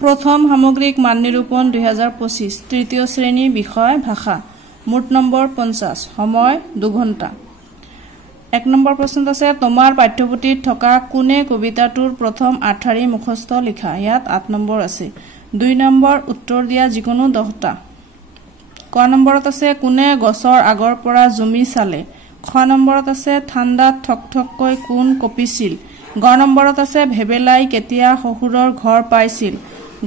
প্ৰথম সামগ্ৰিক মান নিৰূপণ 2025 তৃতীয় শ্ৰেণী বিষয় ভাষা মুঠ নম্বৰ 50 সময় 2 ঘণ্টা 1 নম্বৰ প্ৰশ্নত আছে তোমাৰ পাঠ্যপুথিত থকা কোনে কবিতাটোৰ প্ৰথম আঠাৰি মুখস্থ লিখা ইয়াত 8 নম্বৰ আছে 2 নম্বৰ উত্তৰ দিয়া যিকোনো 10টা ক নম্বৰত আছে কোনে গছৰ আগৰ পৰা জমি চালে খ নম্বৰত আছে ঠাণ্ডাত ঠকঠককৈ কোন কপিছিল গ নম্বৰত আছে ভেবেলাই কেতিয়া শহুৰৰ ঘৰ পাইছিল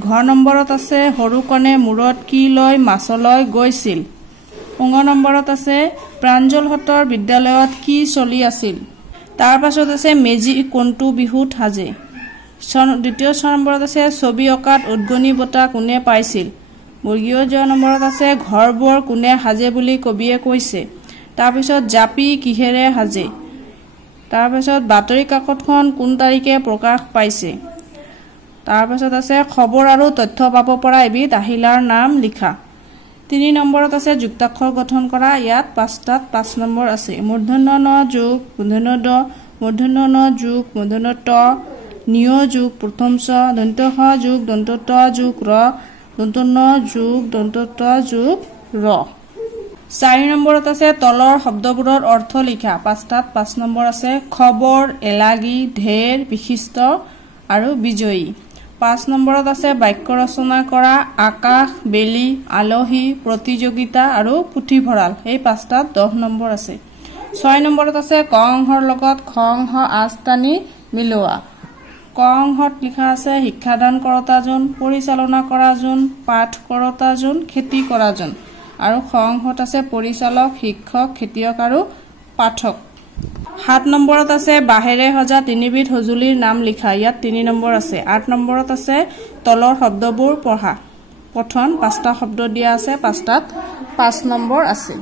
ঘ নম্বৰত আছে হৰুকনে মূৰত কি লৈ মাছলৈ গৈছিল ঙ নম্বৰত আছে প্ৰাঞ্জলহতৰ বিদ্যালয়ত কি চলি আছিল তাৰ পাছত আছে মেজি কোনটো বিহুত হাজে দ্বিতীয় নম্বৰত আছে ছবি অকাত উদ্গনি বটা কোনে পাইছিল বৰ্গীয় জ নম্বৰত আছে ঘৰবোৰ কোনে হাজে বুলি কবিয়ে কৈছে তাৰ পিছত জাপি কিহেৰে হাজে তাৰ পিছত বাতৰি কাকতখন কোন তাৰিখে প্ৰকাশ পাইছে তাৰ পাছত আছে খবৰ আৰু তথ্য পাব পৰা এবিধ আহিলাৰ নাম লিখা 3 নম্বৰত আছে যুক্তাক্ষৰ গঠন কৰা ইয়াত 5টাত 5 নম্বৰ আছে মূৰ্ধন্য ন যোগ মূৰ্ধন্য ড মূৰ্ধন্য ন যোগ মূৰ্ধন্য ট নিয় যোগ প্ৰথম ছ দন্ত হ যোগ দন্ত ত যোগ ৰ দন্ত ন যোগ দন্ত ত যোগ ৰ 4 নম্বৰত আছে তলৰ শব্দবোৰৰ অৰ্থ লিখা 5টাত 5 নম্বৰ আছে খবৰ এলাগী ঢেৰ বিশিষ্ট আৰু বিজয়ী 5 নম্বৰত আছে বাক্য ৰচনা কৰা আকাশ বেলি আলহী প্ৰতিযোগিতা আৰু পুথিভঁৰাল এই 5টাত 10 নম্বৰ আছে 6 নম্বৰত আছে ক অংশৰ লগত খ অংশ আস্তানি মিলোৱা ক অংশত লিখা আছে শিক্ষাদান কৰতাজন পৰিচালনা কৰাজন পাঠ কৰতাজন খেতি কৰাজন আৰু খ অংশত আছে পৰিচালক শিক্ষক খেতিয়ক আৰু পাঠক 7 নম্বৰত আছে বাহেৰে সজা তিনিবিধ সজুলিৰ নাম লিখা ইয়াত 3 নম্বৰ আছে 8 নম্বৰত আছে তলৰ শব্দবোৰ পঢ়া পঠন 5টা শব্দ দিয়া আছে 5টাত 5 নম্বৰ আছে